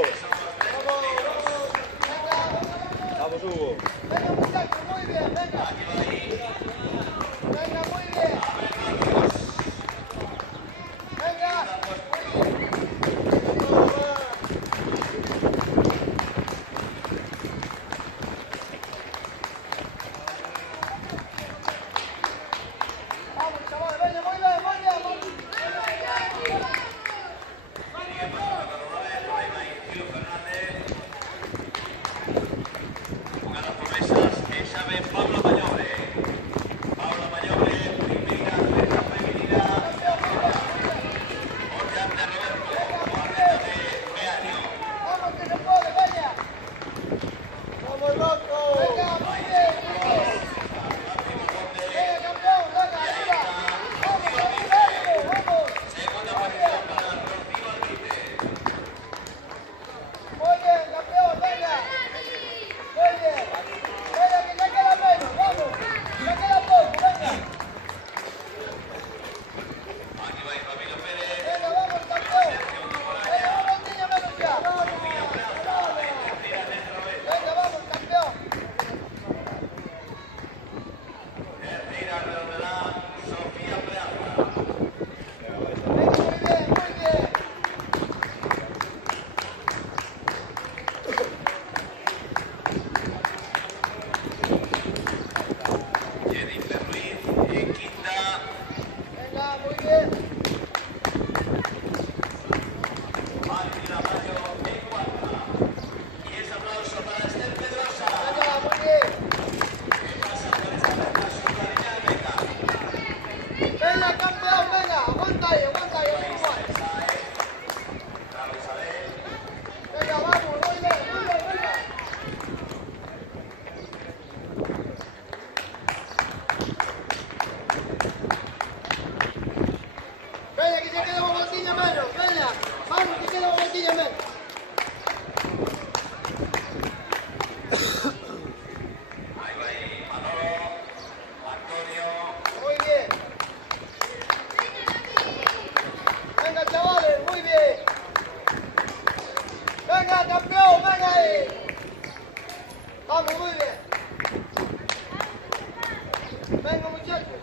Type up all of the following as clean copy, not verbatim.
Carlos. Vamos, Hugo. Venga, muchachos, muy bien, venga. Venga, muy bien. Venga. Vamos, chavales, venga, muy bien, muy bien. Vamos, que se puede, venga. Vamos, loco. Venga, muy bien, muy bien. Venga, campeón, venga, arriba. Vamos, vamos, vamos. Muy bien, campeón, venga. Muy bien. Venga, que ya queda menos, vamos. Ya queda poco, venga. Venga, vamos, campeón. Venga, vamos, niña, menos ya. Venga, vamos, campeón. Venga, muy bien, muy bien. Venga, muy bien. Venga, muy bien. Venga, campeón, venga. Aguanta ahí, igual. Venga, vamos, muy bien, venga. Venga, que se quede una botella menos, venga. Vamos, que quede una botella menos. Muy bien. Venga, chavales, muy bien. Venga, campeón, venga ahí. Vamos, muy bien. Venga, muchachos.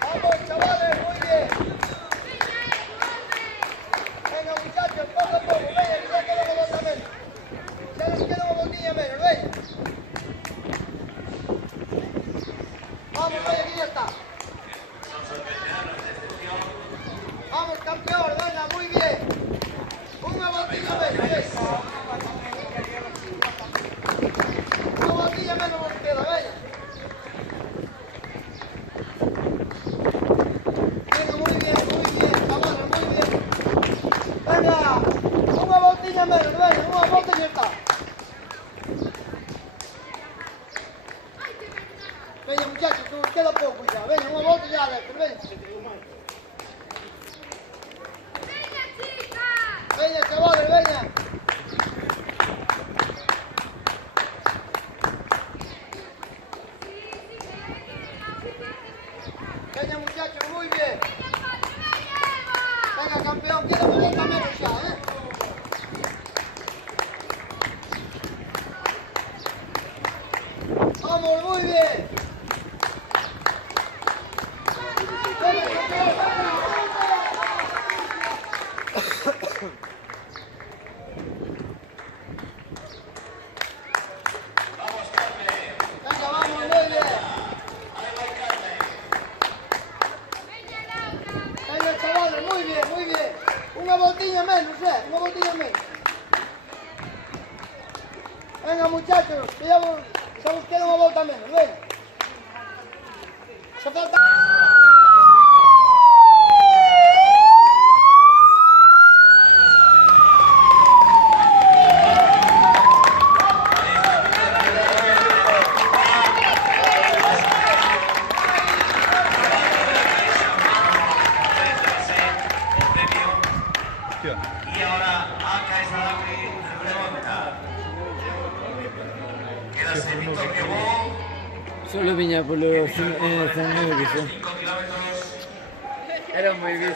Vamos, chavales, muy bien. Venga, muchachos, poco a poco. Venga, que ya queda una botella menos. Ya nos queda una botella menos, venga. Vamos, venga, que ya está. Vamos, campeón, venga, muy bien. Una botella menos, venga. Una botella menos nos queda, venga. Venga, muy bien, chavales, muy bien. Venga, una botella menos, venga, una botella ya está. Venga, muchachos, que nos queda poco ya. Venga, una botella de esto, venga. Venga, chavales, venga. Venga, muchachos, muy bien. Venga, campeón, queda una botella menos ya, ¿eh? Vamos, muy bien. Venga, campeón, venga. Venga, vamos, muy bien. Venga, chavales, muy bien, muy bien. Una botella menos, una botella menos. Venga, muchachos, que ya nos queda una botella menos, venga. Se falta... Y ahora acá está Solo venía por los torneos que son. Era muy visto.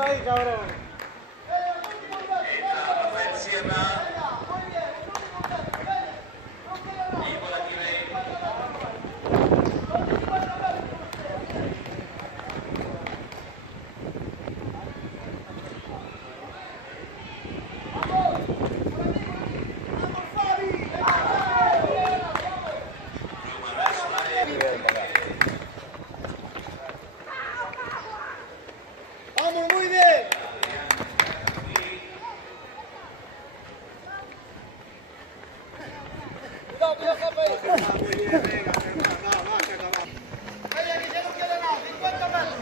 Ahí, cabrón. Entra Rafael Sierra. Y por aquí Muy bien, venga, va, que acabamos. Venga, que ya no queda nada, 50 metros.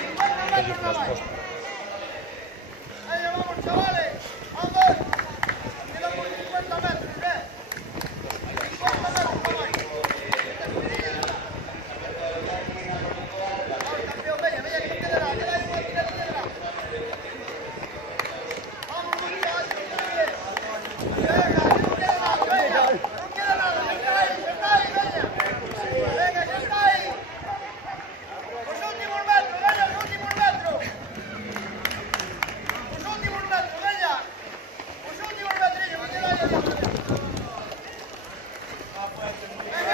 50 metros nada más. Venga, vamos, chavales. Vamos. Quedan por 50 metros, ¿eh? 50 metros nada más. Vamos, campeón, venga, venga, que no queda nada. Queda ahí, no queda nada. Vamos, muchachos, muy bien. Venga, que no queda nada, venga. No queda nada, está ahí, venga. Venga, que está ahí. Los últimos metros, venga, los últimos metros. Los últimos metros, venga. Los últimos metros, que queda ahí. Venga,